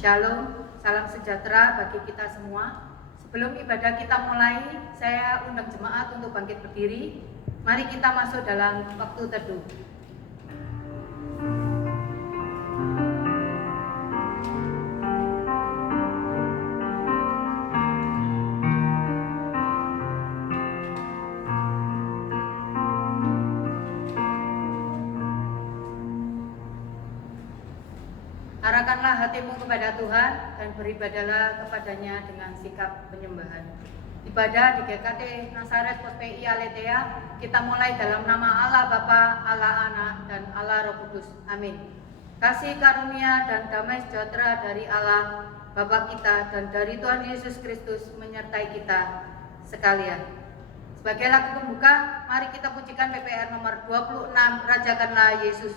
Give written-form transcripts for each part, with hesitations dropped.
Shalom, salam sejahtera bagi kita semua. Sebelum ibadah kita mulai, saya undang jemaat untuk bangkit berdiri. Mari kita masuk dalam waktu teduh. Arahkanlah hatimu kepada Tuhan dan beribadalah kepadanya dengan sikap penyembahan. Ibadah di GKT Nazaret Pospi Aletheia kita mulai dalam nama Allah Bapa, Allah Anak, dan Allah Roh Kudus. Amin. Kasih karunia dan damai sejahtera dari Allah Bapa kita dan dari Tuhan Yesus Kristus menyertai kita sekalian. Sebagai lagu pembuka, mari kita pujikan PPR nomor 26, Rajakanlah Yesus.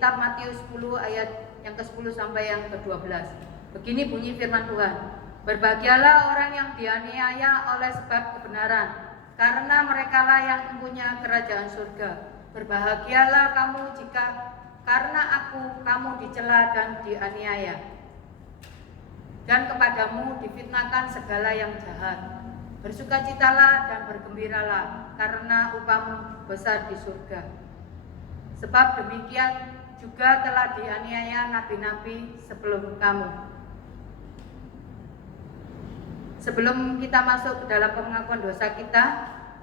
Kitab Matius 10 ayat yang ke-10 sampai yang ke-12. Begini bunyi firman Tuhan. Berbahagialah orang yang dianiaya oleh sebab kebenaran, karena merekalah yang mempunyai kerajaan surga. Berbahagialah kamu jika karena aku kamu dicela dan dianiaya, dan kepadamu difitnahkan segala yang jahat. Bersukacitalah dan bergembiralah, karena upahmu besar di surga. Sebab demikian juga telah dianiaya nabi-nabi sebelum kamu. Sebelum kita masuk ke dalam pengakuan dosa kita,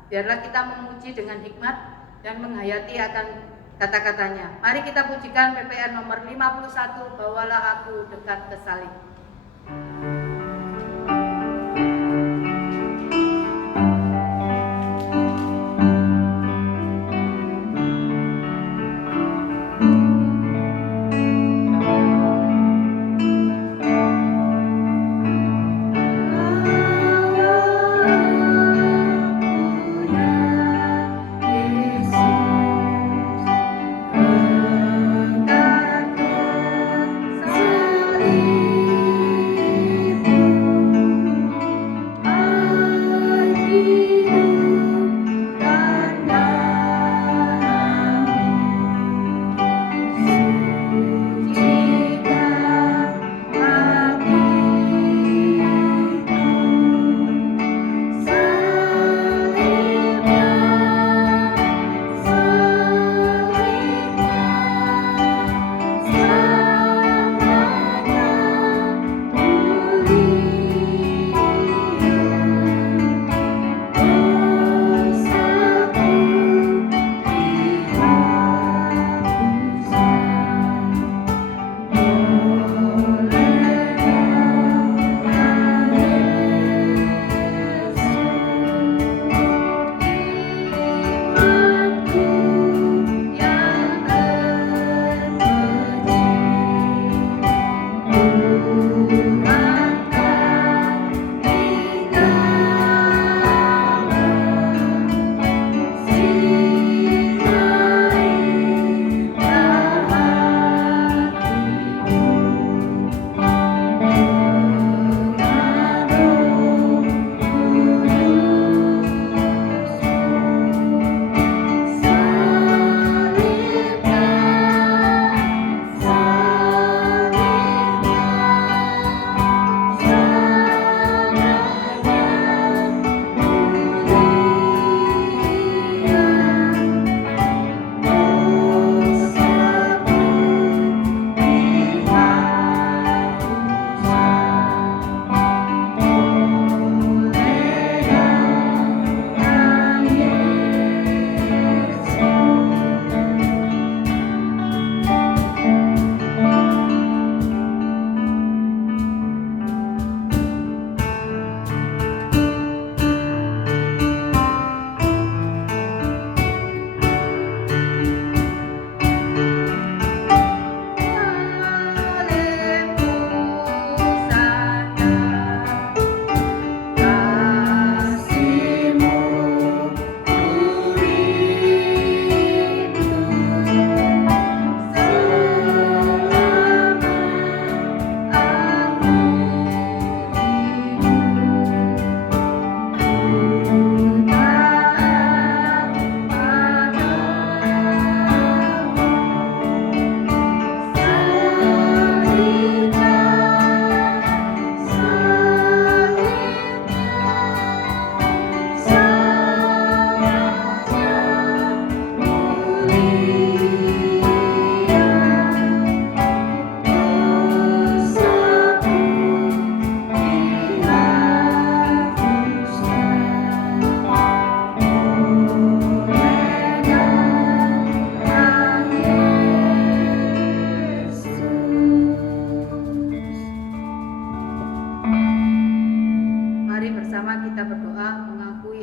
biarlah kita memuji dengan hikmat dan menghayati akan kata-katanya. Mari kita pujikan PPR nomor 51, Bawalah Aku Dekat ke Salib. Salib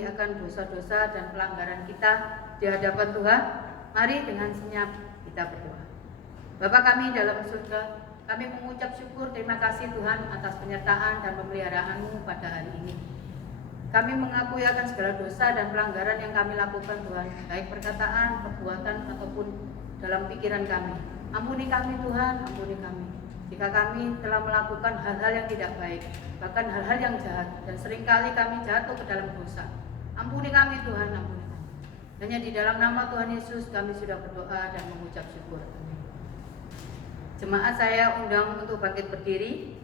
mengakui akan dosa-dosa dan pelanggaran kita di hadapan Tuhan, mari dengan senyap kita berdoa. Bapa kami dalam surga, kami mengucap syukur terima kasih Tuhan atas penyertaan dan pemeliharaan-Mu pada hari ini. Kami mengakui akan segala dosa dan pelanggaran yang kami lakukan Tuhan, baik perkataan, perbuatan, ataupun dalam pikiran kami. Ampuni kami Tuhan, ampuni kami. Jika kami telah melakukan hal-hal yang tidak baik, bahkan hal-hal yang jahat, dan seringkali kami jatuh ke dalam dosa. Ampuni kami Tuhan, ampuni kami. Hanya di dalam nama Tuhan Yesus kami sudah berdoa dan mengucap syukur. Jemaat saya undang untuk bangkit berdiri.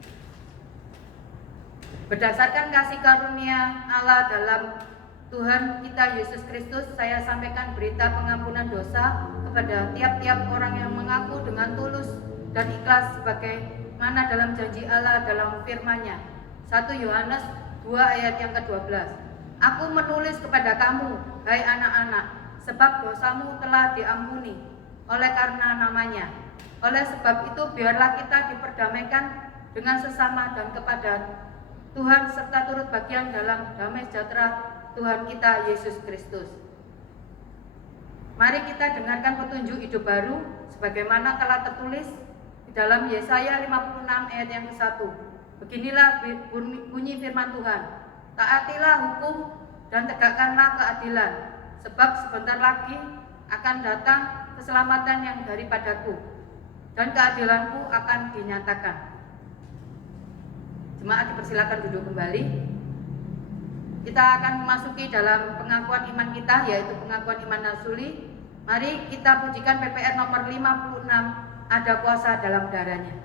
Berdasarkan kasih karunia Allah dalam Tuhan kita Yesus Kristus, saya sampaikan berita pengampunan dosa kepada tiap-tiap orang yang mengaku dengan tulus dan ikhlas sebagaimana dalam janji Allah dalam firman-Nya. 1 Yohanes 2 ayat yang ke-12. Aku menulis kepada kamu, hai anak-anak, sebab dosamu telah diampuni oleh karena namanya. Oleh sebab itu biarlah kita diperdamaikan dengan sesama dan kepada Tuhan serta turut bagian dalam damai sejahtera Tuhan kita Yesus Kristus. Mari kita dengarkan petunjuk hidup baru sebagaimana telah tertulis di dalam Yesaya 56 ayat yang ke-1. Beginilah bunyi firman Tuhan. Taatilah hukum dan tegakkanlah keadilan, sebab sebentar lagi akan datang keselamatan yang daripadaku, dan keadilanku akan dinyatakan. Jemaat dipersilakan duduk kembali. Kita akan memasuki dalam pengakuan iman kita, yaitu pengakuan iman rasuli. Mari kita pujikan PPR nomor 56, ada kuasa dalam darahnya.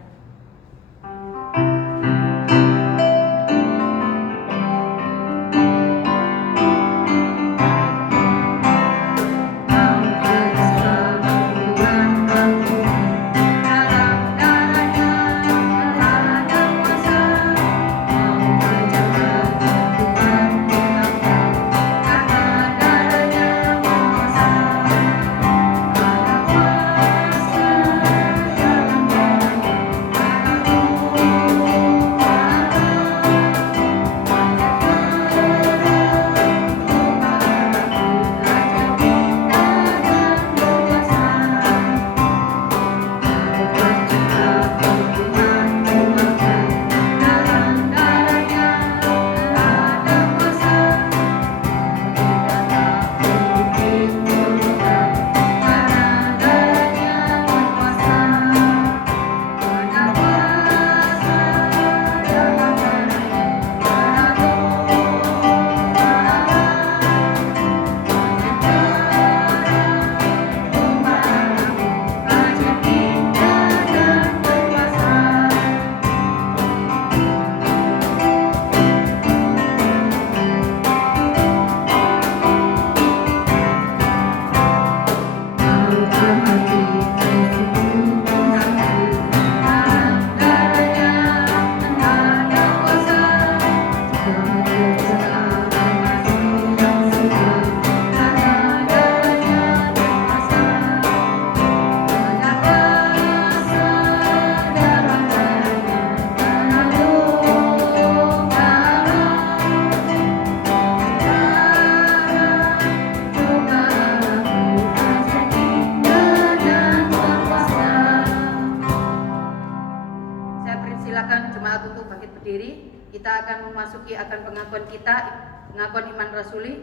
Pengakuan iman rasuli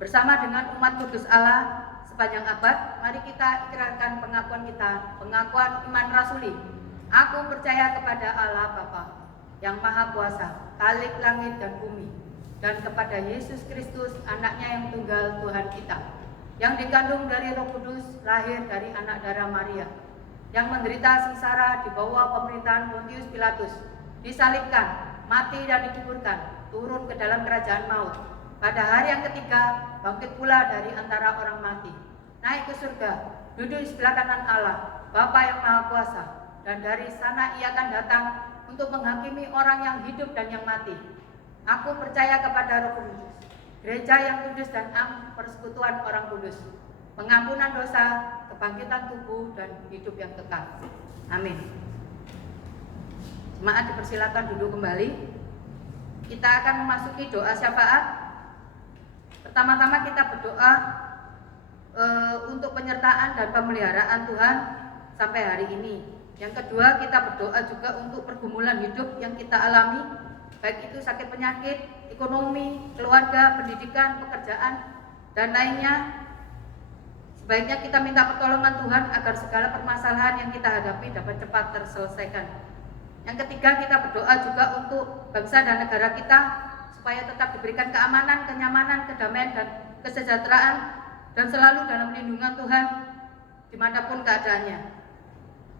bersama dengan umat kudus Allah sepanjang abad. Mari kita ikrarkan pengakuan kita, pengakuan iman rasuli. Aku percaya kepada Allah Bapa yang Maha Kuasa, Khalik langit dan bumi, dan kepada Yesus Kristus, anaknya yang tunggal Tuhan kita, yang dikandung dari Roh Kudus, lahir dari anak darah Maria, yang menderita sengsara di bawah pemerintahan Pontius Pilatus, disalibkan, mati dan dikuburkan, turun ke dalam kerajaan maut. Pada hari yang ketiga, bangkit pula dari antara orang mati, naik ke surga, duduk di sebelah kanan Allah, Bapa yang Maha Kuasa, dan dari sana ia akan datang untuk menghakimi orang yang hidup dan yang mati. Aku percaya kepada Roh Kudus, gereja yang kudus dan persekutuan orang kudus, pengampunan dosa, kebangkitan tubuh, dan hidup yang kekal. Amin. Jemaat dipersilakan duduk kembali. Kita akan memasuki doa syafaat. Pertama-tama kita berdoa untuk penyertaan dan pemeliharaan Tuhan sampai hari ini. Yang kedua, kita berdoa juga untuk pergumulan hidup yang kita alami, baik itu sakit penyakit, ekonomi, keluarga, pendidikan, pekerjaan, dan lainnya. Sebaiknya kita minta pertolongan Tuhan agar segala permasalahan yang kita hadapi dapat cepat terselesaikan. Yang ketiga, kita berdoa juga untuk bangsa dan negara kita supaya tetap diberikan keamanan, kenyamanan, kedamaian, dan kesejahteraan, dan selalu dalam lindungan Tuhan dimanapun keadaannya.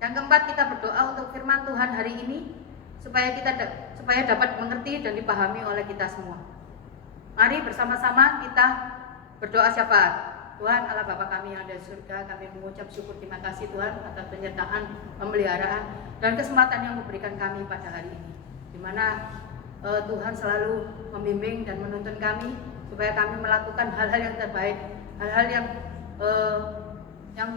Yang keempat, kita berdoa untuk firman Tuhan hari ini supaya dapat mengerti dan dipahami oleh kita semua. Mari bersama-sama kita berdoa syafaat. Tuhan Allah Bapa kami yang ada di surga, kami mengucap syukur terima kasih Tuhan atas penyertaan, pemeliharaan, dan kesempatan yang memberikan kami pada hari ini, di mana Tuhan selalu membimbing dan menuntun kami supaya kami melakukan hal-hal yang terbaik, hal-hal yang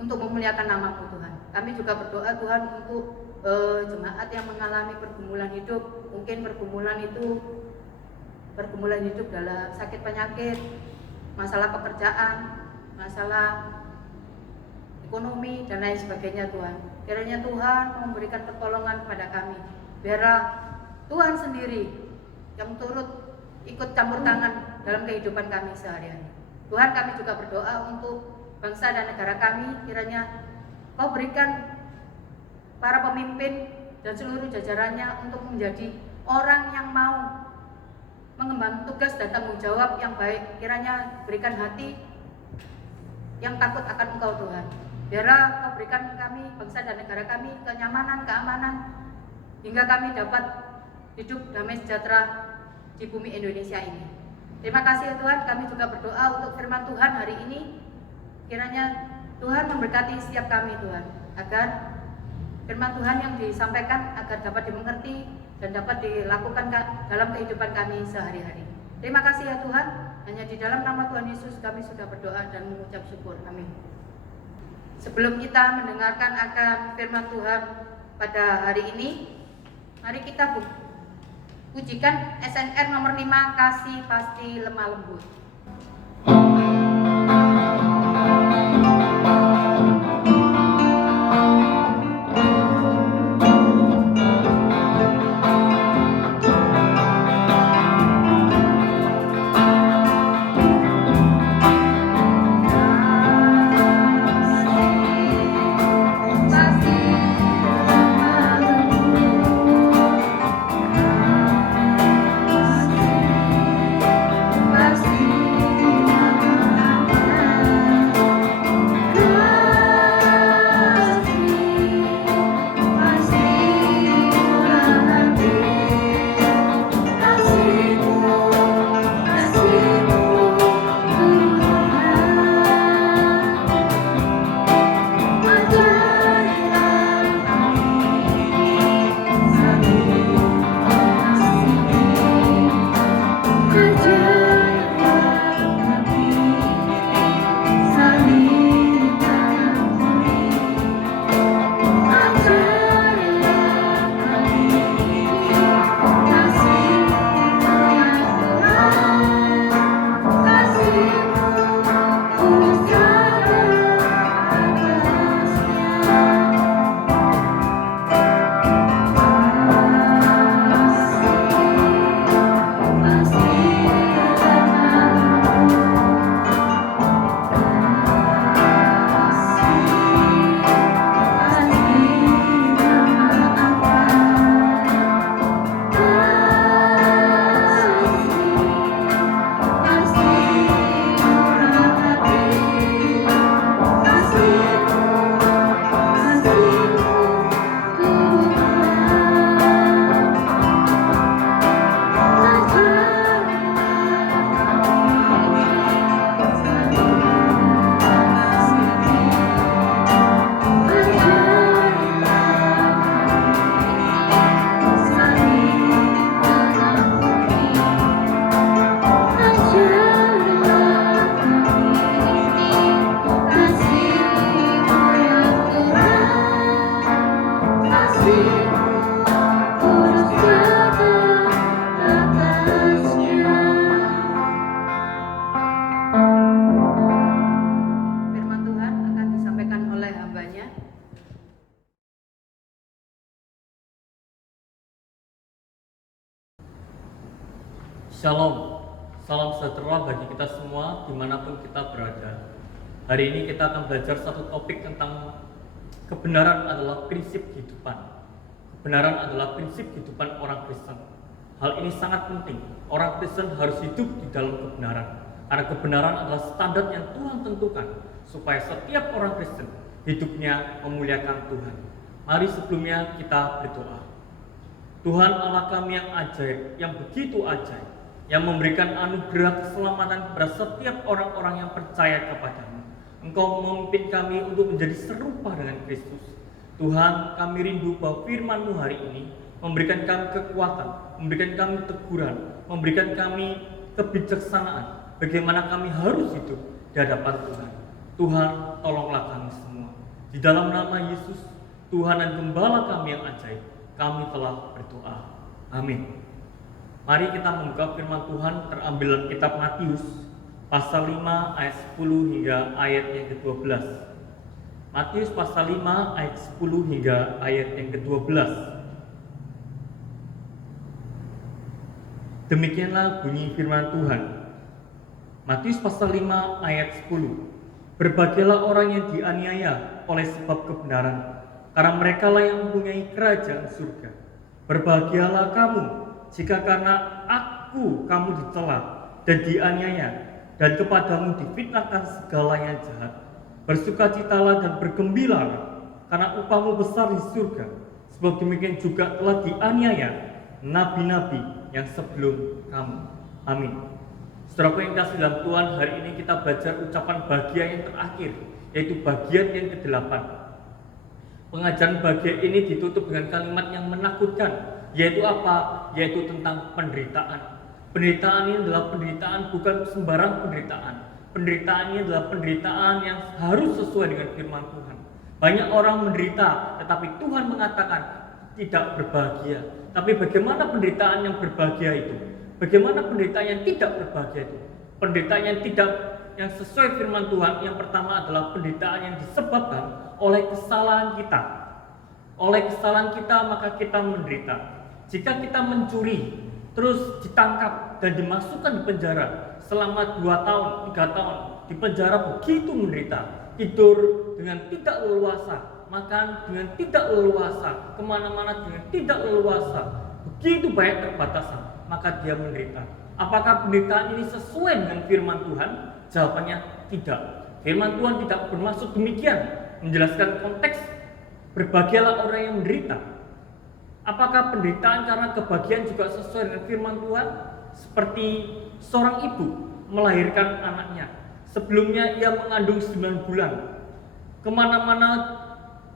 untuk memuliakan nama-Mu Tuhan. Kami juga berdoa Tuhan untuk jemaat yang mengalami pergumulan hidup, mungkin pergumulan hidup dalam sakit penyakit, masalah pekerjaan, masalah ekonomi, dan lain sebagainya Tuhan. Kiranya Tuhan memberikan pertolongan kepada kami. Biarlah Tuhan sendiri yang turut ikut campur tangan dalam kehidupan kami sehari-hari. Tuhan, kami juga berdoa untuk bangsa dan negara kami. Kiranya Kau berikan para pemimpin dan seluruh jajarannya untuk menjadi orang yang mau mengemban tugas dan tanggung jawab yang baik. Kiranya berikan hati yang takut akan Engkau Tuhan. Biarlah Kau berikan kami, bangsa dan negara kami, kenyamanan, keamanan, hingga kami dapat hidup damai sejahtera di bumi Indonesia ini. Terima kasih ya Tuhan. Kami juga berdoa untuk firman Tuhan hari ini. Kiranya Tuhan memberkati setiap kami Tuhan, agar firman Tuhan yang disampaikan agar dapat dimengerti dan dapat dilakukan dalam kehidupan kami sehari-hari. Terima kasih ya Tuhan. Hanya di dalam nama Tuhan Yesus kami sudah berdoa dan mengucap syukur. Amin. Sebelum kita mendengarkan akan firman Tuhan pada hari ini, mari kita pujikan SNR nomor 5, Kasih Pasti Lemah Lembut. Pasti Shalom, salam sejahtera bagi kita semua dimanapun kita berada. Hari ini kita akan belajar satu topik tentang kebenaran adalah prinsip kehidupan. Kebenaran adalah prinsip kehidupan orang Kristen. Hal ini sangat penting. Orang Kristen harus hidup di dalam kebenaran. Karena kebenaran adalah standar yang Tuhan tentukan supaya setiap orang Kristen hidupnya memuliakan Tuhan. Mari sebelumnya kita berdoa. Tuhan Allah kami yang ajaib, yang begitu ajaib, yang memberikan anugerah keselamatan kepada setiap orang-orang yang percaya kepadamu. Engkau memimpin kami untuk menjadi serupa dengan Kristus. Tuhan, kami rindu bahwa firman-Mu hari ini memberikan kami kekuatan, memberikan kami teguran, memberikan kami kebijaksanaan bagaimana kami harus hidup di hadapan Tuhan. Tuhan, tolonglah kami semua. Di dalam nama Yesus, Tuhan dan Gembala kami yang ajaib, kami telah berdoa. Amin. Mari kita membuka firman Tuhan terambil dalam kitab Matius pasal 5 ayat 10 hingga ayat yang ke-12. Matius pasal 5 ayat 10 hingga ayat yang ke-12. Demikianlah bunyi firman Tuhan. Matius pasal 5 ayat 10. Berbahagialah orang yang dianiaya oleh sebab kebenaran, karena merekalah yang mempunyai kerajaan surga. Berbahagialah kamu jika karena aku kamu dicela dan dianiaya, dan kepadamu difitnahkan segala yang jahat. Bersukacitalah dan bergembiralah, karena upahmu besar di surga. Sebab demikian juga telah dianiaya nabi-nabi yang sebelum kamu. Amin. Saudaraku yang kasih dalam Tuhan, hari ini kita belajar ucapan bahagia yang terakhir, yaitu bagian yang ke-8. Pengajaran bahagia ini ditutup dengan kalimat yang menakutkan, yaitu apa? Yaitu tentang penderitaan. Penderitaan ini adalah penderitaan bukan sembarang penderitaan. Penderitaan ini adalah penderitaan yang harus sesuai dengan firman Tuhan. Banyak orang menderita, tetapi Tuhan mengatakan tidak berbahagia. Tapi bagaimana penderitaan yang berbahagia itu? Bagaimana penderitaan yang tidak berbahagia itu? Penderitaan yang sesuai firman Tuhan, yang pertama adalah penderitaan yang disebabkan oleh kesalahan kita. Oleh kesalahan kita maka kita menderita. Jika kita mencuri, terus ditangkap dan dimasukkan di penjara selama 2 tahun, 3 tahun, di penjara begitu menderita, tidur dengan tidak leluasa, makan dengan tidak leluasa, kemana-mana dengan tidak leluasa, begitu banyak keterbatasan, maka dia menderita. Apakah penderitaan ini sesuai dengan firman Tuhan? Jawabannya tidak. Firman Tuhan tidak bermaksud demikian, menjelaskan konteks berbahagialah orang yang menderita. Apakah penderitaan karena kebahagiaan juga sesuai dengan firman Tuhan? Seperti seorang ibu melahirkan anaknya. Sebelumnya ia mengandung 9 bulan. Kemana-mana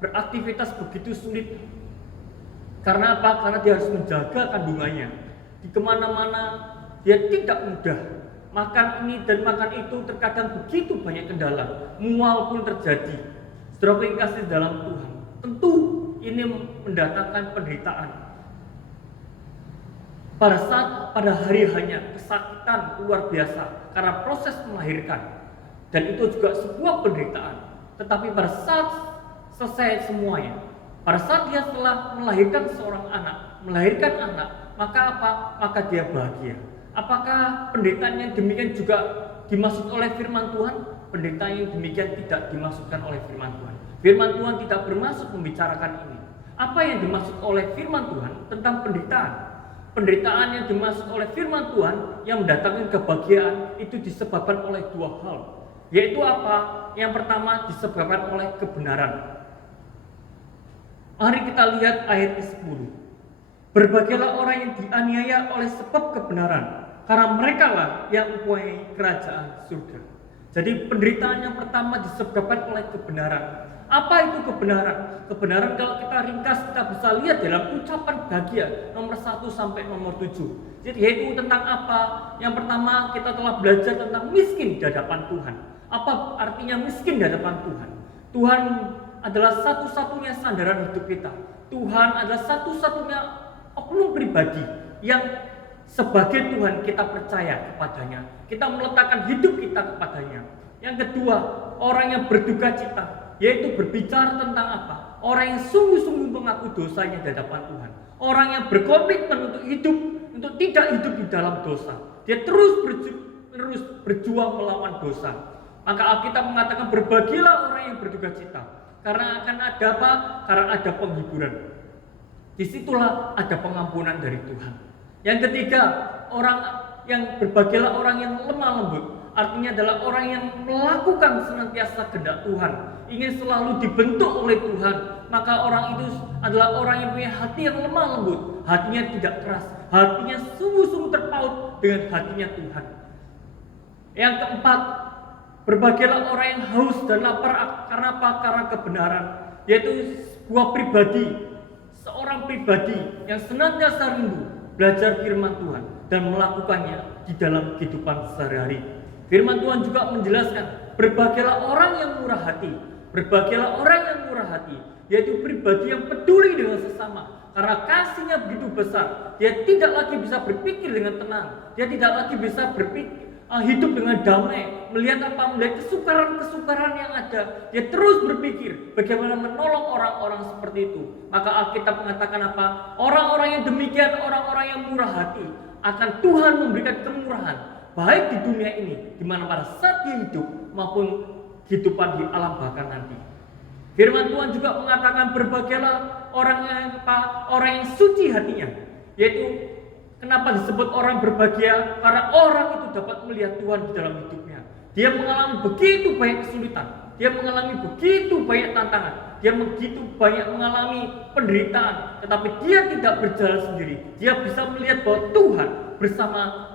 beraktivitas begitu sulit. Karena apa? Karena dia harus menjaga kandungannya. Di kemana-mana dia tidak mudah. Makan ini dan makan itu terkadang begitu banyak kendala. Mual pun terjadi. Saudara yang kasih dalam Tuhan, tentu ini mendatangkan penderitaan. Pada hari hanya kesakitan luar biasa karena proses melahirkan, dan itu juga sebuah penderitaan. Tetapi pada saat selesai semuanya, pada saat dia telah melahirkan seorang anak, maka apa? Maka dia bahagia. Apakah penderitaan yang demikian juga dimaksud oleh firman Tuhan? Penderitaan yang demikian tidak dimaksudkan oleh firman Tuhan. Firman Tuhan tidak bermaksud membicarakan ini. Apa yang dimaksud oleh firman Tuhan tentang penderitaan? Penderitaan yang dimaksud oleh firman Tuhan yang mendatangkan kebahagiaan itu disebabkan oleh 2 hal. Yaitu apa? Yang pertama disebabkan oleh kebenaran. Mari kita lihat ayat ke-10. Berbahagialah orang yang dianiaya oleh sebab kebenaran, karena merekalah yang mempunyai kerajaan surga. Jadi penderitaan yang pertama disebabkan oleh kebenaran. Apa itu kebenaran? Kebenaran kalau kita ringkas kita bisa lihat dalam ucapan bahagia nomor 1 sampai nomor 7. Jadi yaitu tentang apa? Yang pertama kita telah belajar tentang miskin di hadapan Tuhan. Apa artinya miskin di hadapan Tuhan? Tuhan adalah satu-satunya sandaran hidup kita. Tuhan adalah satu-satunya oknum pribadi yang sebagai Tuhan kita percaya kepadanya. Kita meletakkan hidup kita kepadanya. Yang kedua, orang yang berduka cita, yaitu berbicara tentang apa? Orang yang sungguh-sungguh mengaku dosanya di hadapan Tuhan. Orang yang berkomitmen untuk hidup untuk tidak hidup di dalam dosa. Dia terus berjuang melawan dosa. Maka Alkitab mengatakan berbahagialah orang yang berduka cita. Karena akan ada apa? Karena ada penghiburan. Disitulah ada pengampunan dari Tuhan. Yang ketiga, berbahagialah orang yang lemah lembut. Artinya adalah orang yang melakukan senantiasa kehendak Tuhan, ingin selalu dibentuk oleh Tuhan. Maka orang itu adalah orang yang punya hati yang lemah lembut, hatinya tidak keras, hatinya sungguh-sungguh terpaut dengan hatinya Tuhan. Yang keempat, berbahagialah orang yang haus dan lapar karena apa? Karena kebenaran, yaitu seorang pribadi yang senantiasa rindu belajar firman Tuhan dan melakukannya di dalam kehidupan sehari-hari. Firman Tuhan juga menjelaskan, berbahagialah orang yang murah hati. Berbahagialah orang yang murah hati, yaitu pribadi yang peduli dengan sesama. Karena kasihnya begitu besar, dia tidak lagi bisa berpikir dengan tenang. Dia tidak lagi bisa hidup dengan damai, melihat kesukaran-kesukaran yang ada. Dia terus berpikir bagaimana menolong orang-orang seperti itu. Maka Alkitab mengatakan apa? Orang-orang yang demikian, orang-orang yang murah hati, akan Tuhan memberikan kemurahan, baik di dunia ini, di mana pada saat dia hidup, maupun kehidupan di alam baka nanti. Firman Tuhan juga mengatakan berbahagialah orang yang suci hatinya, yaitu kenapa disebut orang berbahagia? Karena orang itu dapat melihat Tuhan di dalam hidupnya. Dia mengalami begitu banyak kesulitan, dia mengalami begitu banyak tantangan, dia begitu banyak mengalami penderitaan, tetapi dia tidak berjalan sendiri. Dia bisa melihat bahwa Tuhan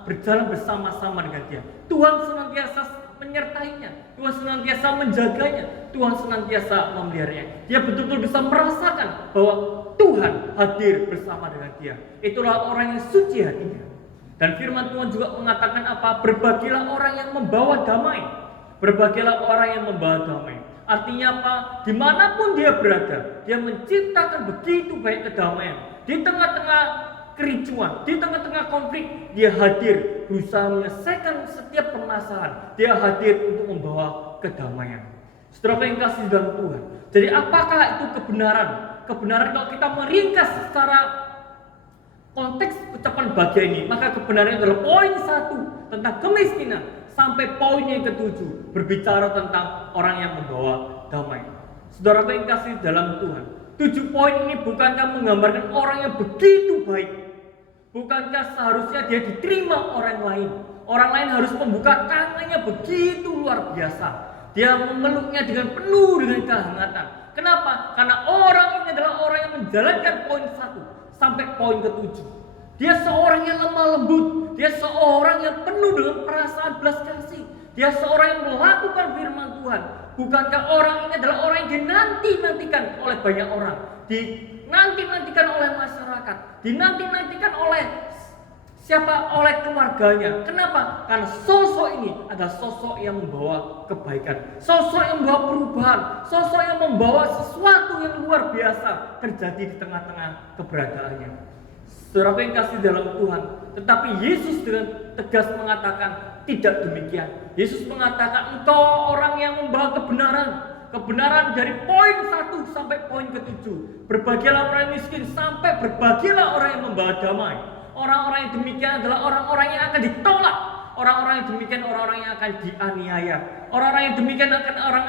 berjalan bersama-sama dengan dia. Tuhan senantiasa menyertainya, Tuhan senantiasa menjaganya, Tuhan senantiasa memeliharanya. Dia betul-betul bisa merasakan bahwa Tuhan hadir bersama dengan dia. Itulah orang yang suci hatinya. Dan firman Tuhan juga mengatakan apa? Berbahagialah orang yang membawa damai. Berbahagialah orang yang membawa damai. Artinya apa? Dimanapun dia berada, dia menciptakan begitu banyak kedamaian. Di tengah-tengah kericuan, di tengah-tengah konflik, dia hadir berusaha menyelesaikan setiap permasalahan. Dia hadir untuk membawa kedamaian. Saudara yang kasih dalam Tuhan. Jadi apakah itu kebenaran? Kebenaran kalau kita meringkas secara konteks ucapan bahagia ini, maka kebenaran adalah poin 1 tentang kemiskinan sampai poin yang ke-7 berbicara tentang orang yang membawa damai. Saudara yang kasih dalam Tuhan, 7 poin ini bukankah menggambarkan orang yang begitu baik? Bukankah seharusnya dia diterima orang lain? Orang lain harus membuka tangannya begitu luar biasa. Dia memeluknya dengan penuh dengan kehangatan. Kenapa? Karena orang ini adalah orang yang menjalankan poin 1 sampai poin ke-7. Dia seorang yang lemah lembut. Dia seorang yang penuh dengan perasaan belas kasih. Dia seorang yang melakukan firman Tuhan. Bukankah orang ini adalah orang yang dinanti-nantikan oleh banyak orang, dinanti-nantikan oleh masyarakat, dinanti-nantikan oleh oleh keluarganya. Kenapa? Karena sosok ini adalah sosok yang membawa kebaikan, sosok yang membawa perubahan, sosok yang membawa sesuatu yang luar biasa terjadi di tengah-tengah keberadaannya. Saudara yang kasih dalam Tuhan, tetapi Yesus dengan tegas mengatakan tidak demikian. Yesus mengatakan engkau orang yang membawa kebenaran dari poin 1 sampai poin ke-7. Berbahagialah orang yang miskin sampai berbahagialah orang yang membawa damai. Orang-orang yang demikian adalah orang-orang yang akan ditolak. Orang-orang yang demikian orang-orang yang akan dianiaya. Orang-orang yang demikian orang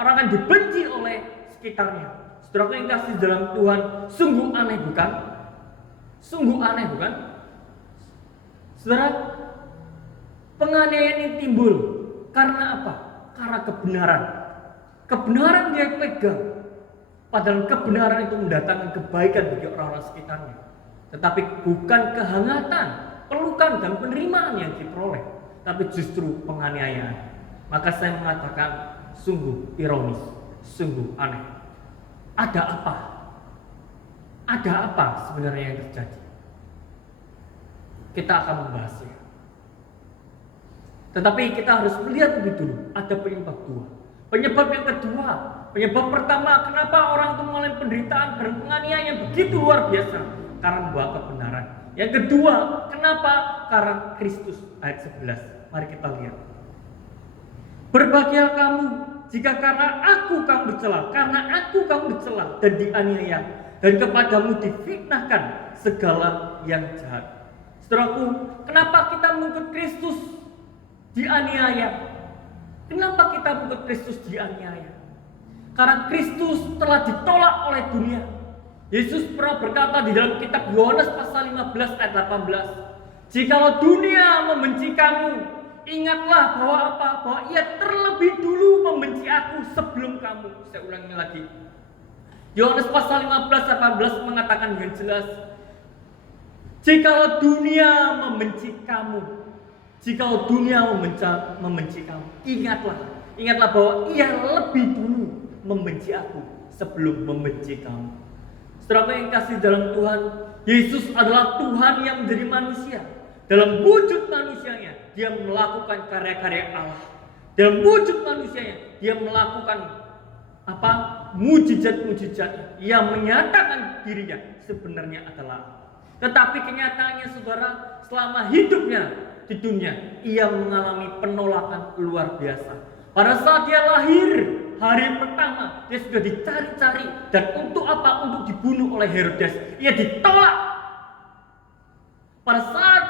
akan dibenci oleh sekitarnya. Saudara yang kasih dalam Tuhan, sungguh aneh bukan? Sungguh aneh bukan? Saudara, penganiayaan ini timbul karena apa? Karena kebenaran. Kebenaran dia pegang. Padahal kebenaran itu mendatangkan kebaikan bagi orang-orang sekitarnya. Tetapi bukan kehangatan, pelukan dan penerimaan yang diperoleh, tapi justru penganiayaan. Maka saya mengatakan sungguh ironis, sungguh aneh. Ada apa? Ada apa sebenarnya yang terjadi? Kita akan membahasnya. Tetapi kita harus melihat lebih dulu, ada penyebab 2. Penyebab yang kedua, penyebab pertama, kenapa orang itu mengalami penderitaan dan penganiayaan yang begitu luar biasa? Karena membawa kebenaran. Yang kedua, kenapa? Karena Kristus. Ayat 11. Mari kita lihat. Berbahagia kamu jika karena aku kamu dicela dan dianiaya, dan kepadamu difitnahkan segala yang jahat. Saudaraku, kenapa kita mengikut Kristus dianiaya? Kenapa kita mengikut Kristus dianiaya? Karena Kristus telah ditolak oleh dunia. Yesus pernah berkata di dalam kitab Yohanes pasal 15 ayat 18, "Jikalau dunia membenci kamu, ingatlah bahwa apa? Bahwa ia terlebih dulu membenci aku sebelum kamu." Saya ulangi lagi. Yohanes pasal 15 ayat 18 mengatakan dengan jelas, "Jikalau dunia membenci kamu, jikalau dunia membenci kamu, ingatlah bahwa ia lebih dulu membenci aku sebelum membenci kamu." Saudara yang kasih dalam Tuhan, Yesus adalah Tuhan yang menjadi manusia. Dalam wujud manusianya, dia melakukan karya-karya Allah. Dalam wujud manusianya, dia melakukan mujizat-mujizat. Ia menyatakan dirinya sebenarnya adalah Allah. Tetapi kenyataannya saudara, selama hidupnya di dunia, ia mengalami penolakan luar biasa. Pada saat dia lahir, hari pertama, dia sudah dicari-cari. Dan untuk apa? Untuk dibunuh oleh Herodes. Ia ditolak. Pada saat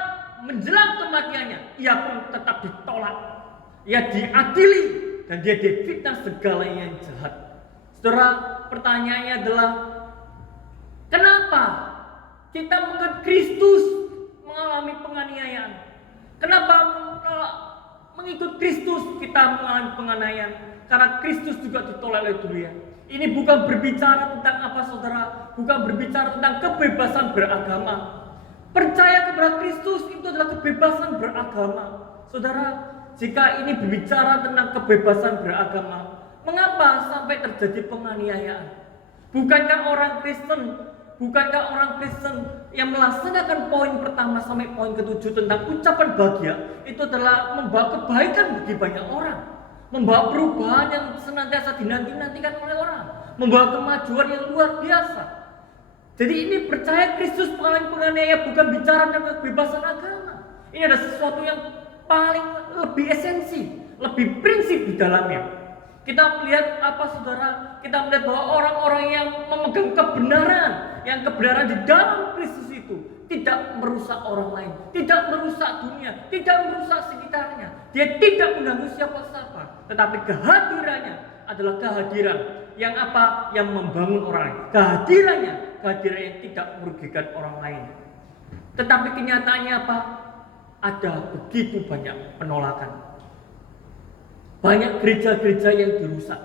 menjelang kematiannya, ia pun tetap ditolak. Ia diadili dan dia difitnah segala yang jahat. Saudara, pertanyaannya adalah, kenapa kita mengikut Kristus mengalami penganiayaan? Kenapa mengikut Kristus kita mengalami penganiayaan? Karena Kristus juga ditolak oleh dunia. Ini bukan berbicara tentang apa saudara? Bukan berbicara tentang kebebasan beragama. Percaya kepada Kristus itu adalah kebebasan beragama. Saudara, jika ini berbicara tentang kebebasan beragama, mengapa sampai terjadi penganiayaan? Bukankah orang Kristen yang melaksanakan poin pertama sampai poin ke-7 tentang ucapan bahagia itu adalah membawa kebaikan bagi banyak orang, membawa perubahan yang senantiasa dinanti-nantikan oleh orang, membawa kemajuan yang luar biasa. Jadi ini percaya Kristus mengalami penganiayaan bukan bicara tentang kebebasan agama. Ini ada sesuatu yang paling lebih esensi, lebih prinsip di dalamnya. Kita melihat apa saudara? Kita melihat bahwa orang-orang yang memegang kebenaran, yang kebenaran di dalam Kristus itu tidak merusak orang lain, tidak merusak dunia, tidak merusak sekitarnya. Dia tidak mengganggu siapa-siapa, tetapi kehadirannya adalah kehadiran yang apa? Yang membangun orang lain. Kehadiran yang tidak merugikan orang lain. Tetapi kenyataannya apa? Ada begitu banyak penolakan. Banyak gereja-gereja yang dirusak.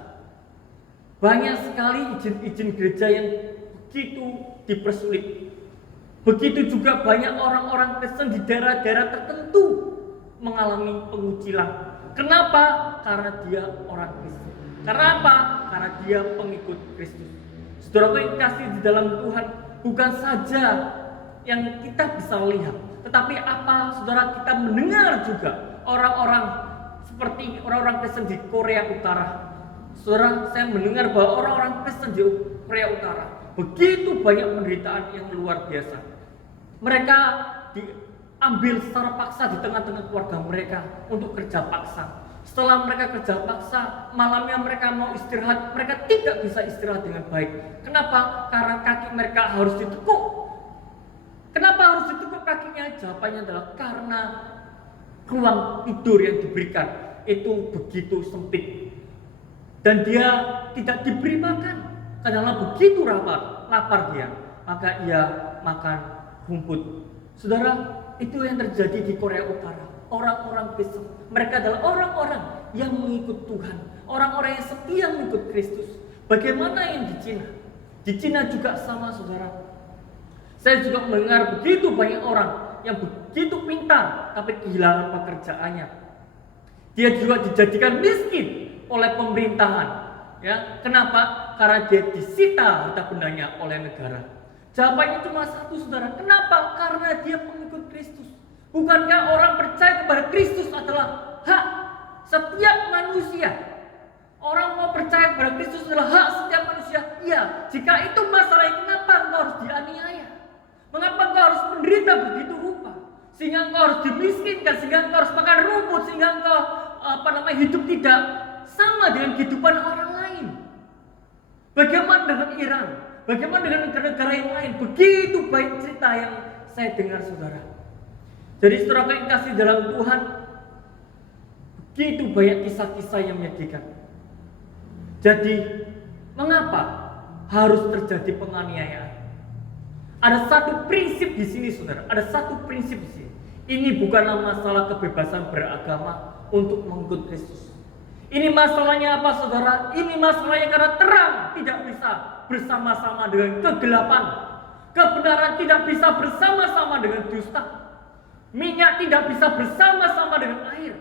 Banyak sekali izin-izin gereja yang begitu dipersulit. Begitu juga banyak orang-orang Kristen di daerah-daerah tertentu mengalami pengucilan. Kenapa? Karena dia orang Kristen. Karena apa? Karena dia pengikut Kristus. Saudara yang kasih di dalam Tuhan, bukan saja yang kita bisa lihat, tetapi apa saudara, kita mendengar juga orang-orang seperti orang-orang Kristen di Korea Utara. Saudara, saya mendengar bahwa orang-orang Kristen di Korea Utara begitu banyak penderitaan yang luar biasa. Mereka diambil secara paksa di tengah-tengah keluarga mereka untuk kerja paksa. Setelah mereka kerja paksa, malamnya mereka mau istirahat, mereka tidak bisa istirahat dengan baik. Kenapa? Karena kaki mereka harus ditekuk. Kenapa harus ditekuk kakinya? Jawabannya adalah karena ruang tidur yang diberikan itu begitu sempit. Dan dia tidak diberi makan. Karena begitu lapar dia, maka ia makan rumput. Saudara, itu yang terjadi di Korea Utara. Orang-orang Kristen, mereka adalah orang-orang yang mengikut Tuhan, orang-orang yang setia mengikut Kristus. Bagaimana yang di Cina? Di Cina juga sama saudara. Saya juga mendengar begitu banyak orang yang begitu pintar tapi kehilangan pekerjaannya. Dia juga dijadikan miskin oleh pemerintahan. Ya, kenapa? Karena dia disita harta bendanya oleh negara. Jawabannya cuma satu saudara. Kenapa? Karena dia pengikut Kristus. Bukankah orang percaya kepada Kristus adalah hak setiap manusia? Orang mau percaya kepada Kristus adalah hak setiap manusia. Iya, jika itu masalahnya, kenapa engkau harus dianiaya? Mengapa engkau harus menderita begitu rupa? Sehingga engkau harus dimiskinkan, sehingga engkau harus makan rumput, sehingga engkau hidup tidak sama dengan kehidupan orang lain. Bagaimana dengan Iran? Bagaimana dengan negara-negara yang lain? Begitu baik cerita yang saya dengar saudara. Jadi saudara yang kasih dalam Tuhan, begitu banyak kisah-kisah yang menyedihkan. Jadi, mengapa harus terjadi penganiayaan? Ada satu prinsip di sini, saudara. Ada satu prinsip di sini. Ini bukanlah masalah kebebasan beragama untuk mengikut Kristus. Ini masalahnya apa, saudara? Ini masalahnya karena terang tidak bisa bersama-sama dengan kegelapan. Kebenaran tidak bisa bersama-sama dengan dusta. Minyak tidak bisa bersama-sama dengan air.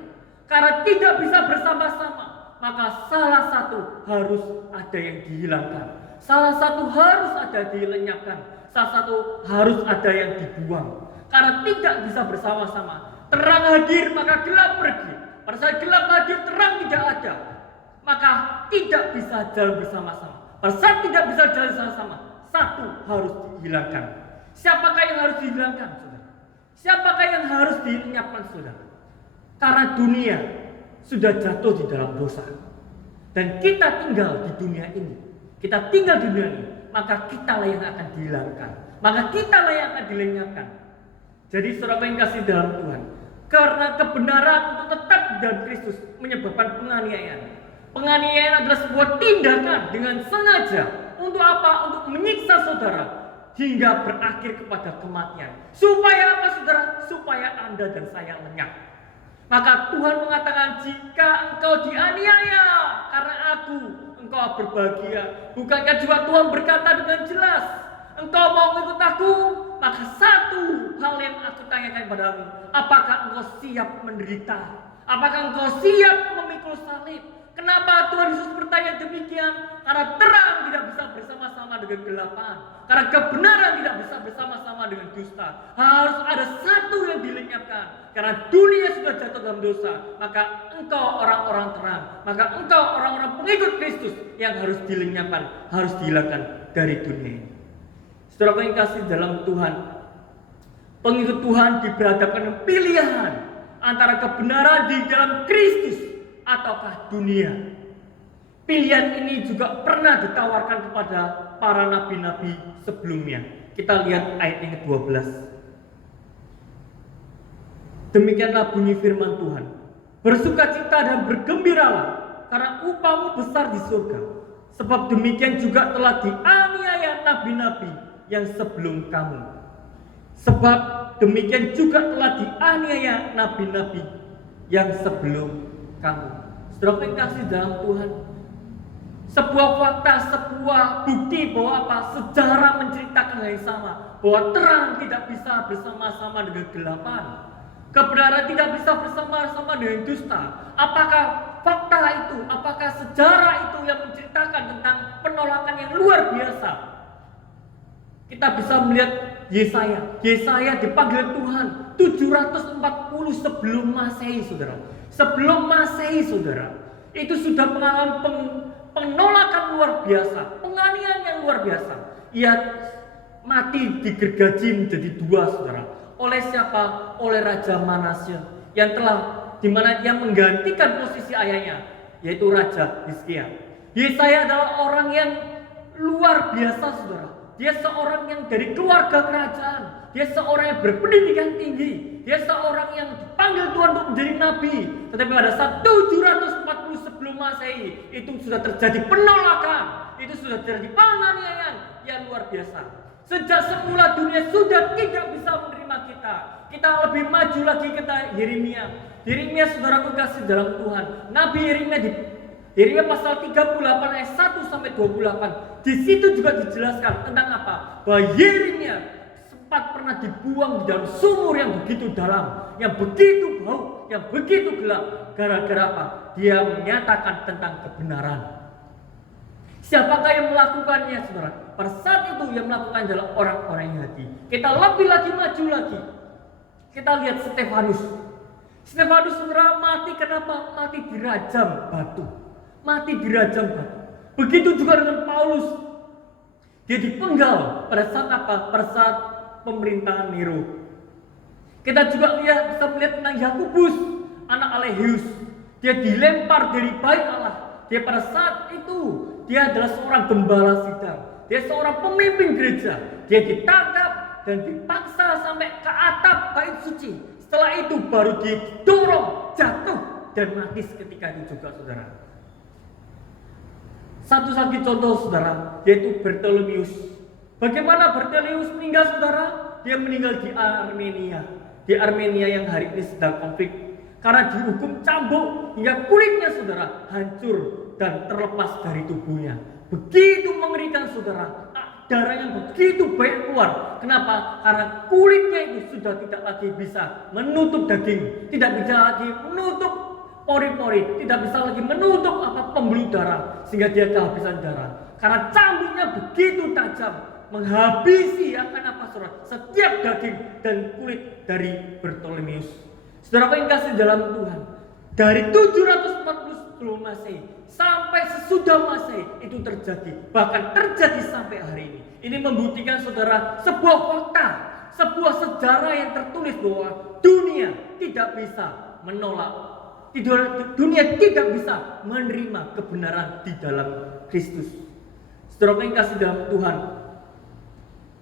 Karena tidak bisa bersama-sama, maka salah satu harus ada yang dihilangkan. Salah satu harus ada dilenyapkan. Salah satu harus ada yang dibuang. Karena tidak bisa bersama-sama. Terang hadir maka gelap pergi. Pada saat gelap hadir terang tidak ada, maka tidak bisa jalan bersama-sama. Pada saat tidak bisa jalan bersama-sama, satu harus dihilangkan. Siapakah yang harus dihilangkan, saudara? Siapakah yang harus dilenyapkan, saudara? Karena dunia sudah jatuh di dalam dosa. Dan kita tinggal di dunia ini. Kita tinggal di dunia ini, maka kita lah yang akan dihilangkan. Maka kita lah yang akan dilenyapkan. Jadi saudara yang kasih dalam Tuhan, karena kebenaran untuk tetap dalam Kristus menyebabkan penganiayaan. Penganiayaan adalah sebuah tindakan dengan sengaja. Untuk apa? Untuk menyiksa saudara hingga berakhir kepada kematian. Supaya apa, saudara? Supaya Anda dan saya lenyap. Maka Tuhan mengatakan, jika engkau dianiaya karena aku, engkau berbahagia. Bukankah juga Tuhan berkata dengan jelas, engkau mau mengikut aku? Maka satu hal yang aku tanyakan padamu, apakah engkau siap menderita? Apakah engkau siap memikul salib? Kenapa Tuhan Yesus bertanya demikian? Karena terang tidak bisa bersama-sama dengan kegelapan. Karena kebenaran tidak bisa bersama-sama dengan dusta. Harus ada satu yang dilenyapkan. Karena dunia sudah jatuh dalam dosa. Maka engkau orang-orang terang. Maka engkau orang-orang pengikut Kristus yang harus dilenyapkan, harus dihilangkan dari dunia ini. Saudara yang kasih dalam Tuhan, pengikut Tuhan diberhadapkan dengan pilihan antara kebenaran di dalam Kristus ataukah dunia. Pilihan ini juga pernah ditawarkan kepada para nabi-nabi sebelumnya. Kita lihat ayat yang ke-12. Demikianlah bunyi firman Tuhan. Bersukacita dan bergembiralah, karena upahmu besar di surga. Sebab demikian juga telah dianiaya nabi-nabi yang sebelum kamu. Sebab demikian juga telah dianiaya nabi-nabi yang sebelum kamu. Saudara yang kasih dalam Tuhan, sebuah fakta, sebuah bukti bahwa apa? Sejarah menceritakan hal yang sama, bahwa terang tidak bisa bersama-sama dengan kegelapan. Kebenaran tidak bisa bersama-sama dengan dusta. Apakah fakta itu, apakah sejarah itu yang menceritakan tentang penolakan yang luar biasa? Kita bisa melihat Yesaya dipanggil Tuhan 740 sebelum Masehi, saudara. Sebelum Masehi, saudara, itu sudah mengalami penolakan luar biasa, penganiayaan yang luar biasa. Ia mati digergaji menjadi dua, saudara. Oleh siapa? Oleh Raja Manasye yang yang menggantikan posisi ayahnya, yaitu Raja Hizkia. Yesaya adalah orang yang luar biasa, saudara. Dia seorang yang dari keluarga kerajaan. Dia seorang yang berpendidikan tinggi. Dia seorang yang dipanggil Tuhan untuk menjadi nabi. Tetapi pada saat 740 sebelum Masehi, itu sudah terjadi penolakan. Itu sudah terjadi penganiayaan yang luar biasa. Sejak semula dunia sudah tidak bisa menerima kita. Kita lebih maju lagi kita Yeremia. Yeremia, saudaraku kasih dalam Tuhan. Nabi Yeremia pasal 38 ayat 1 sampai 28. Di situ juga dijelaskan tentang apa? Bahwa Yeremia sempat pernah dibuang di dalam sumur yang begitu dalam, yang begitu bau, yang begitu gelap. Gara-gara apa? Dia menyatakan tentang kebenaran. Siapakah yang melakukannya, saudara? Pada saat itu yang melakukan adalah orang-orang Yahudi. Kita lebih lagi maju lagi. Kita lihat Stefanus. Stefanus, saudara, mati kenapa? Mati dirajam batu. Mati dirajam batu. Begitu juga dengan Paulus. Dia dipenggal pada saat apa? Pada saat pemerintahan Nero. Kita juga bisa melihat tentang Yakobus, anak Aleheus. Dia dilempar dari bait Allah. Dia pada saat itu dia adalah seorang gembala sidang. Dia seorang pemimpin gereja. Dia ditangkap dan dipaksa sampai ke atap bait suci. Setelah itu baru didorong, jatuh, dan mati seketika itu juga, saudara. Satu lagi contoh, saudara, yaitu Bartolomeus. Bagaimana Bartolomeus meninggal, saudara? Dia meninggal di Armenia. Di Armenia yang hari ini sedang konflik. Karena dihukum cambuk hingga kulitnya, saudara, hancur dan terlepas dari tubuhnya. Begitu mengerikan, saudara. Darahnya begitu banyak keluar. Kenapa? Karena kulitnya itu sudah tidak lagi bisa menutup daging, tidak bisa lagi menutup pori-pori, tidak bisa lagi menutup pembuluh darah, sehingga dia kehabisan darah. Karena cambuknya begitu tajam, menghabisi saudara, setiap daging dan kulit dari Bartolomeus. Saudara yang kasih dalam Tuhan, dari 740 sebelum Masehi sampai sesudah Masehi itu terjadi, bahkan terjadi sampai hari ini. Ini membuktikan, saudara, sebuah fakta, sebuah sejarah yang tertulis bahwa dunia tidak bisa menolak, dunia tidak bisa menerima kebenaran di dalam Kristus. Saudara yang kasih dalam Tuhan,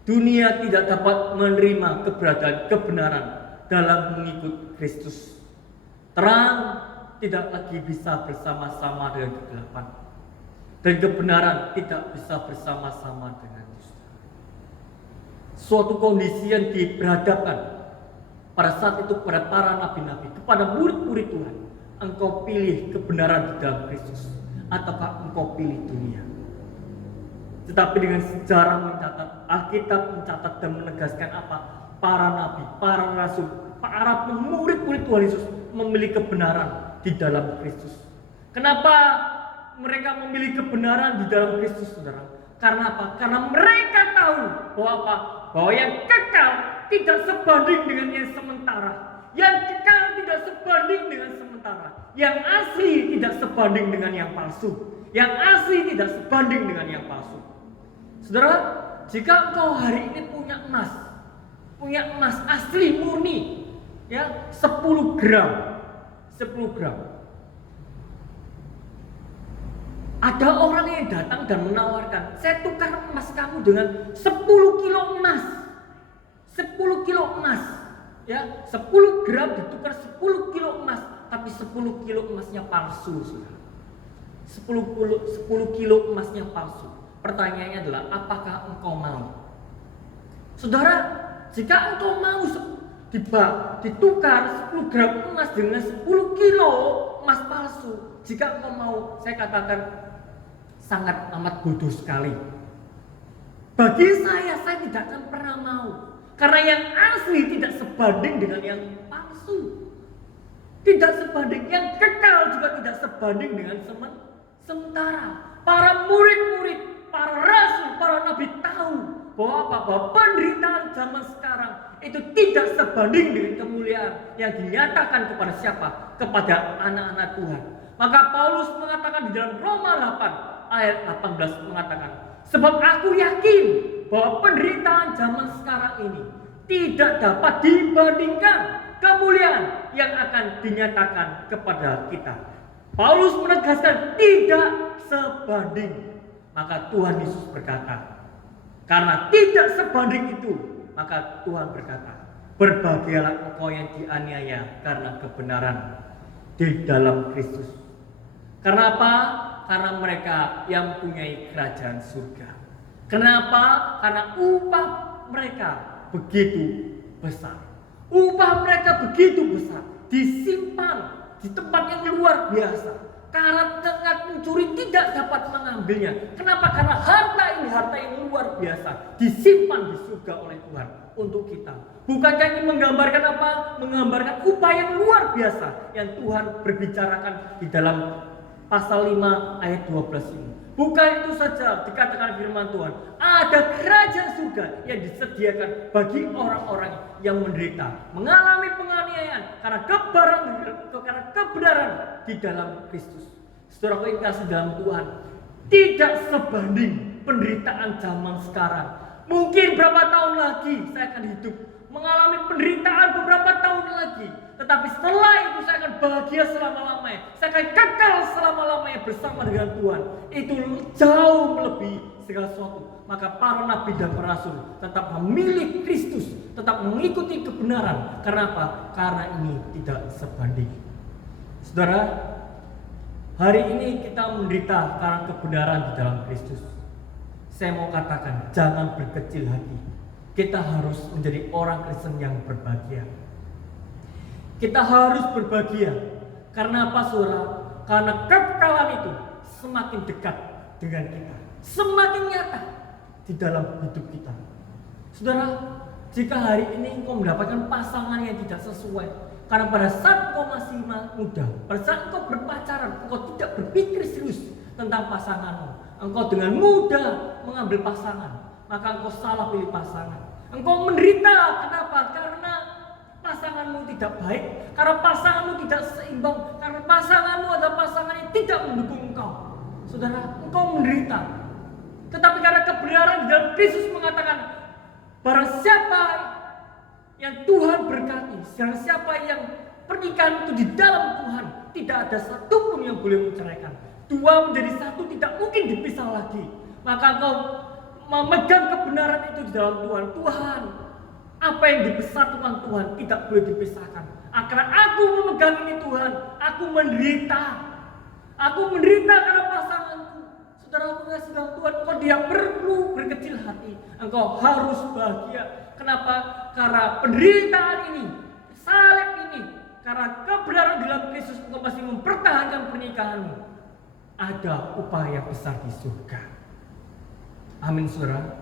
dunia tidak dapat menerima keberadaan kebenaran dalam mengikut Kristus. Terang tidak lagi bisa bersama-sama dengan kegelapan, dan kebenaran tidak bisa bersama-sama dengan dusta. Suatu kondisi yang diberhadapkan pada saat itu kepada para nabi-nabi, kepada murid-murid Tuhan. Engkau pilih kebenaran di dalam Kristus, ataukah engkau pilih dunia? Tetapi dengan sejarah mencatat, Alkitab mencatat dan menegaskan apa? Para nabi, para rasul, para murid-murid Tuhan Yesus memilih kebenaran di dalam Kristus. Kenapa mereka memilih kebenaran di dalam Kristus, saudara? Karena apa? Karena mereka tahu bahwa apa? Bahwa yang kekal tidak sebanding dengan yang sementara. Yang kekal tidak sebanding dengan sementara. Yang asli tidak sebanding dengan yang palsu. Yang asli tidak sebanding dengan yang palsu. Saudara, jika engkau hari ini punya emas asli murni, ya 10 gram. Ada orang yang datang dan menawarkan, saya tukar emas kamu dengan 10 kilo emas. 10 kilo emas. Ya, 10 gram ditukar 10 kilo emas, tapi 10 kilo emasnya palsu, saudara. 10 kilo emasnya palsu. Pertanyaannya adalah, apakah engkau mau? Saudara, jika engkau mau ditukar 10 gram emas dengan 10 kilo emas palsu, jika engkau mau, saya katakan sangat amat bodoh sekali. Bagi saya tidak akan pernah mau. Karena yang asli tidak sebanding dengan yang palsu. Tidak sebanding, yang kekal juga tidak sebanding dengan sementara. Para murid-murid, para rasul, para nabi tahu bahwa apa? Bahwa penderitaan zaman sekarang itu tidak sebanding dengan kemuliaan yang dinyatakan kepada siapa? Kepada anak-anak Tuhan. Maka Paulus mengatakan di dalam Roma 8 ayat 18 mengatakan, sebab aku yakin bahwa penderitaan zaman sekarang ini tidak dapat dibandingkan kemuliaan yang akan dinyatakan kepada kita. Paulus menegaskan tidak sebanding. Maka Tuhan Yesus berkata, karena tidak sebanding itu, maka Tuhan berkata, berbahagialah engkau yang dianiaya karena kebenaran di dalam Kristus. Karena apa? Karena mereka yang mempunyai kerajaan surga. Kenapa? Karena upah mereka begitu besar. Upah mereka begitu besar, disimpan di tempat yang luar biasa. Karat tengah pencuri tidak dapat mengambilnya. Kenapa? Karena harta ini luar biasa, disimpan di surga oleh Tuhan untuk kita. Bukankah ini menggambarkan apa? Menggambarkan upah yang luar biasa yang Tuhan berbicarakan di dalam pasal 5 ayat 12 ini. Bukan itu saja, dikatakan firman Tuhan, ada kerajaan surga yang disediakan bagi orang-orang yang menderita, mengalami penganiayaan karena kebenaran di dalam Kristus. Saudara yang kasih dalam Tuhan, tidak sebanding penderitaan zaman sekarang. Mungkin berapa tahun lagi saya akan hidup mengalami penderitaan beberapa tahun lagi. Tetapi setelah itu saya akan bahagia selama-lamanya. Saya akan kekal selama-lamanya bersama dengan Tuhan. Itu jauh melebihi segala sesuatu. Maka para nabi dan para rasul tetap memilih Kristus, tetap mengikuti kebenaran. Karena apa? Karena ini tidak sebanding. Saudara, hari ini kita menderita karena kebenaran di dalam Kristus. Saya mau katakan, jangan berkecil hati. Kita harus menjadi orang Kristen yang berbahagia. Kita harus berbahagia. Karena apa, saudara? Karena kekekalan itu semakin dekat dengan kita, semakin nyata di dalam hidup kita. Saudara, jika hari ini engkau mendapatkan pasangan yang tidak sesuai, karena pada saat engkau masih muda, pada saat engkau berpacaran, engkau tidak berpikir serius tentang pasanganmu, engkau dengan mudah mengambil pasangan, maka engkau salah pilih pasangan. Engkau menderita, kenapa? Karena pasanganmu tidak baik, karena pasanganmu tidak seimbang, karena pasanganmu adalah pasangan yang tidak mendukung engkau. Saudara, engkau menderita. Tetapi karena kebenaran di dalam Kristus mengatakan, barang siapa yang Tuhan berkati, barang siapa yang pernikahan itu di dalam Tuhan, tidak ada satupun yang boleh menceraikan. Dua menjadi satu tidak mungkin dipisah lagi. Maka engkau memegang kebenaran itu di dalam Tuhan. Tuhan, apa yang dipersatukan Tuhan tidak boleh dipisahkan. Karena aku memegang ini Tuhan, aku menderita. Aku menderita karena pasanganku. Saudara, aku kasih dalam Tuhan, engkau tidak perlu berkecil hati. Engkau harus bahagia. Kenapa? Karena penderitaan ini, salib ini, karena kebenaran dalam Kristus, engkau masih mempertahankan pernikahanmu. Ada upah yang besar di surga. Amin, saudara.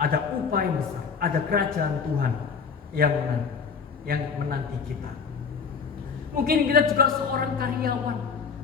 Ada upah yang besar, ada kerajaan Tuhan yang menanti kita. Mungkin kita juga seorang karyawan,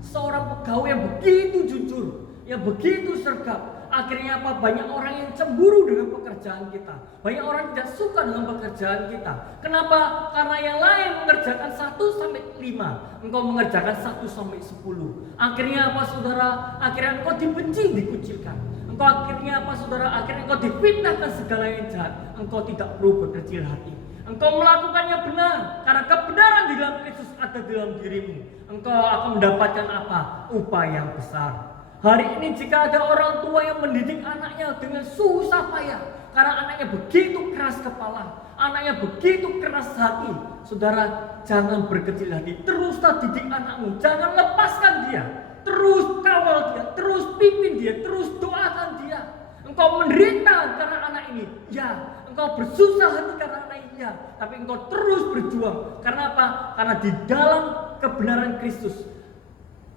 seorang pegawai yang begitu jujur, yang begitu sergap. Akhirnya apa? Banyak orang yang cemburu dengan pekerjaan kita. Banyak orang yang tidak suka dengan pekerjaan kita. Kenapa? Karena yang lain mengerjakan 1-5, engkau mengerjakan 1-10. Akhirnya apa, saudara? Akhirnya engkau dibenci, dikucilkan. Engkau akhirnya apa, saudara? Akhirnya engkau difitnahkan segala yang jahat. Engkau tidak perlu berkecil hati. Engkau melakukannya benar, karena kebenaran di dalam Kristus ada di dalam dirimu. Engkau akan mendapatkan apa? Upah yang besar. Hari ini jika ada orang tua yang mendidik anaknya dengan susah payah, karena anaknya begitu keras kepala, anaknya begitu keras hati, saudara, jangan berkecil hati. Teruslah didik anakmu, jangan lepaskan dia. Terus kawal dia, terus pimpin dia, terus doakan dia. Engkau menderita karena anak ini, ya. Engkau bersusah hati karena anak ini, ya. Tapi engkau terus berjuang. Karena apa? Karena di dalam kebenaran Kristus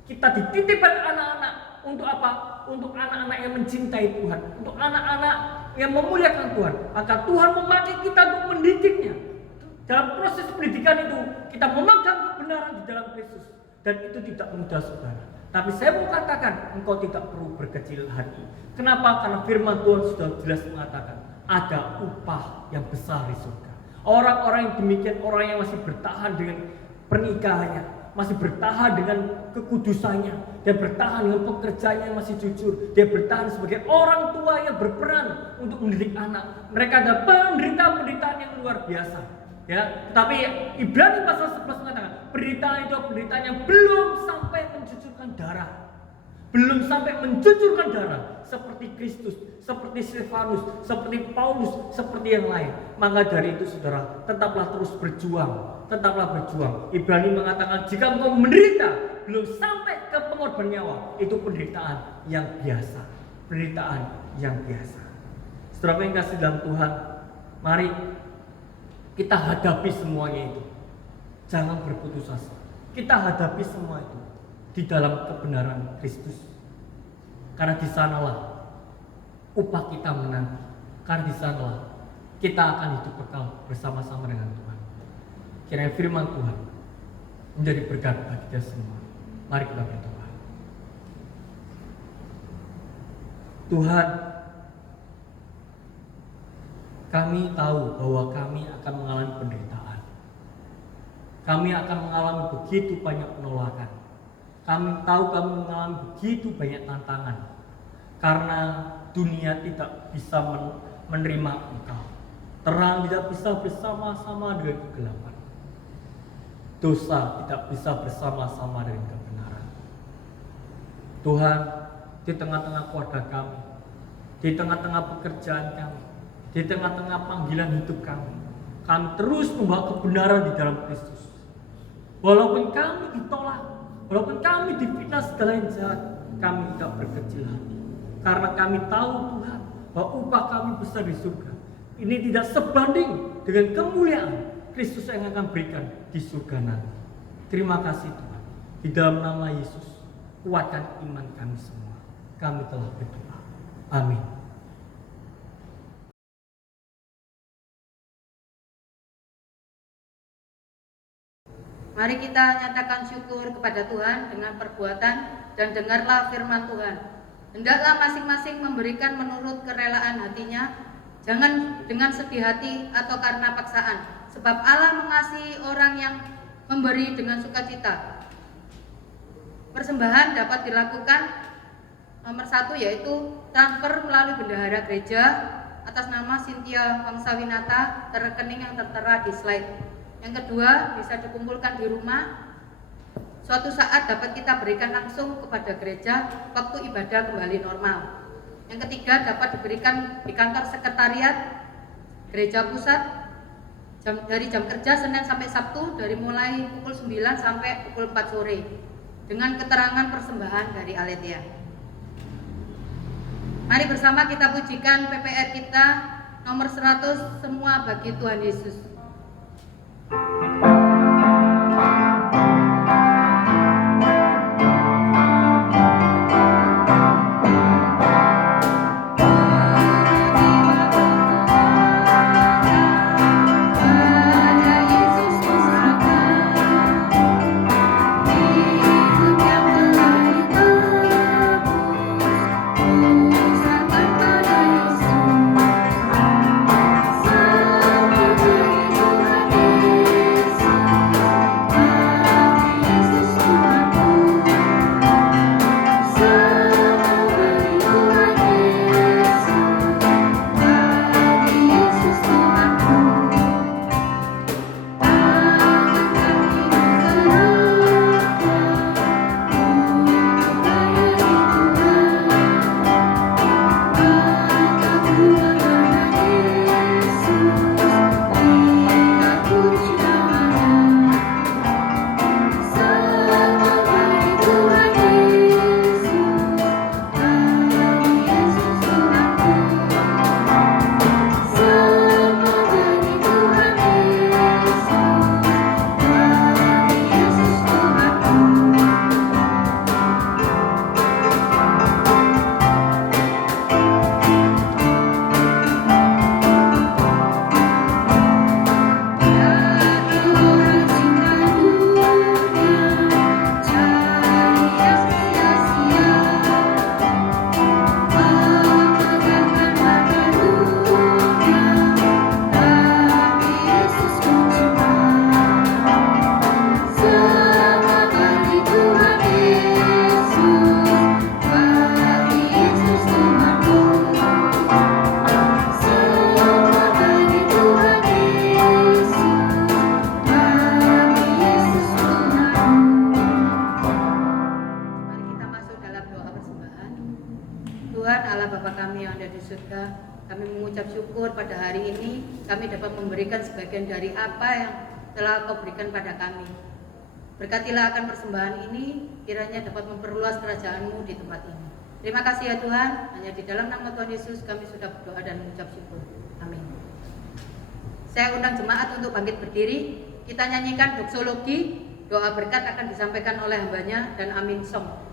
kita dititipkan anak-anak. Untuk apa? Untuk anak-anak yang mencintai Tuhan, untuk anak-anak yang memuliakan Tuhan. Maka Tuhan memakai kita untuk mendidiknya. Dalam proses pendidikan itu kita memegang kebenaran di dalam Kristus. Dan itu tidak mudah, saudara. Tapi saya mau katakan, engkau tidak perlu berkecil hati. Kenapa? Karena firman Tuhan sudah jelas mengatakan, ada upah yang besar di surga. Orang-orang yang demikian, orang yang masih bertahan dengan pernikahannya, masih bertahan dengan kekudusannya, dia bertahan dengan pekerjaannya yang masih jujur, dia bertahan sebagai orang tua yang berperan untuk mendidik anak. Mereka ada penderitaan yang luar biasa, ya. Tetapi Ibrani pasal 11 mengatakan, penderitaan itu penderitaan yang belum sampai mencucurkan darah, belum sampai mencucurkan darah, seperti Kristus, seperti Stefanus, seperti Paulus, seperti yang lain. Maka dari itu, saudara, tetaplah terus berjuang. Tetaplah berjuang. Ibrani mengatakan, jika engkau menderita belum sampai ke pengorbanan nyawa, itu penderitaan yang biasa. Penderitaan yang biasa. Saudara yang kasih dalam Tuhan, mari kita hadapi semuanya itu. Jangan berputus asa. Kita hadapi semua itu di dalam kebenaran Kristus. Karena di sanalah upah kita menanti. Karena di sanalah kita akan hidup kekal bersama-sama dengan Tuhan. Kiranya firman Tuhan menjadi berkat bagi kita semua. Mari kita berdoa. Tuhan, kami tahu bahwa kami akan mengalami penderitaan. Kami akan mengalami begitu banyak penolakan. Kami tahu kami mengalami begitu banyak tantangan. Karena dunia tidak bisa menerima Engkau. Terang tidak bisa bersama-sama dengan kegelapan. dosa tidak bisa bersama-sama dengan kebenaran. Tuhan, di tengah-tengah keluarga kami, di tengah-tengah pekerjaan kami, di tengah-tengah panggilan hidup kami terus membawa kebenaran di dalam Kristus. Walaupun kami ditolak, walaupun kami difitnah segala yang jahat, kami tidak berkecil hati. Karena kami tahu Tuhan, bahwa upah kami besar di surga. Ini tidak sebanding dengan kemuliaan Kristus yang akan berikan di surga nanti. Terima kasih Tuhan. Di dalam nama Yesus, kuatkan iman kami semua. Kami telah berdoa. Amin. Mari kita nyatakan syukur kepada Tuhan dengan perbuatan dan dengarlah firman Tuhan. Hendaklah masing-masing memberikan menurut kerelaan hatinya, jangan dengan sedih hati atau karena paksaan, sebab Allah mengasihi orang yang memberi dengan sukacita. Persembahan dapat dilakukan nomor 1 yaitu transfer melalui bendahara gereja atas nama Cynthia Wangsawinata, rekening yang tertera di slide. Yang kedua, bisa dikumpulkan di rumah. Suatu saat dapat kita berikan langsung kepada gereja waktu ibadah kembali normal. Yang ketiga, dapat diberikan di kantor sekretariat gereja pusat dari jam kerja Senin sampai Sabtu dari mulai pukul 9 sampai pukul 4 sore dengan keterangan persembahan dari Aletheia. Mari bersama kita pujikan PPR kita nomor 100, Semua Bagi Tuhan Yesus. Sebagian dari apa yang telah Kau berikan pada kami. Berkatilah akan persembahan ini, kiranya dapat memperluas kerajaan-Mu di tempat ini. Terima kasih ya Tuhan, hanya di dalam nama Tuhan Yesus kami sudah berdoa dan mengucap syukur. Amin. Saya undang jemaat untuk bangkit berdiri. Kita nyanyikan doksologi, doa berkat akan disampaikan oleh hambanya dan amin song.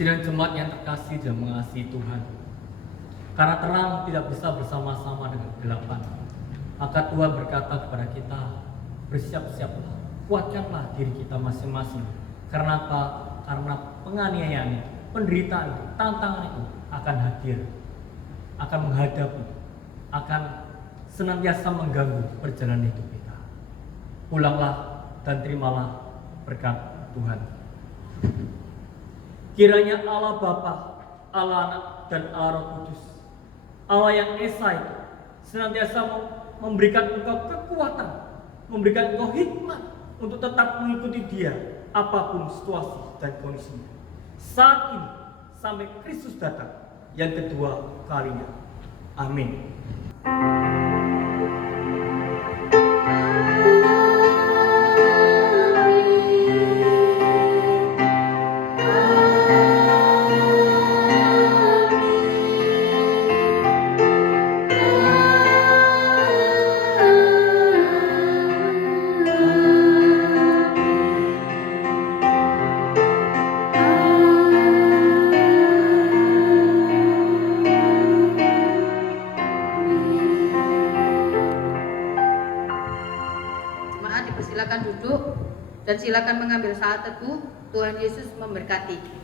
Sidang jemaat yang terkasih dan mengasihi Tuhan, karena terang tidak bisa bersama-sama dengan kegelapan, maka Tuhan berkata kepada kita, bersiap-siaplah, kuatkanlah diri kita masing-masing. Karena apa? Karena penganiayaan itu, penderitaan itu, tantangan itu akan hadir, akan menghadapi, akan senantiasa mengganggu perjalanan hidup kita. Pulanglah dan terimalah berkat Tuhan. Kiranya Allah Bapa, Allah Anak, dan Allah Roh Kudus, Allah yang Esa itu senantiasa memberikan engkau kekuatan, memberikan engkau hikmat untuk tetap mengikuti Dia apapun situasi dan kondisinya. Saat ini sampai Kristus datang yang kedua kalinya. Amin. Jemaat dipersilakan duduk dan silakan mengambil saat teduh. Tuhan Yesus memberkati.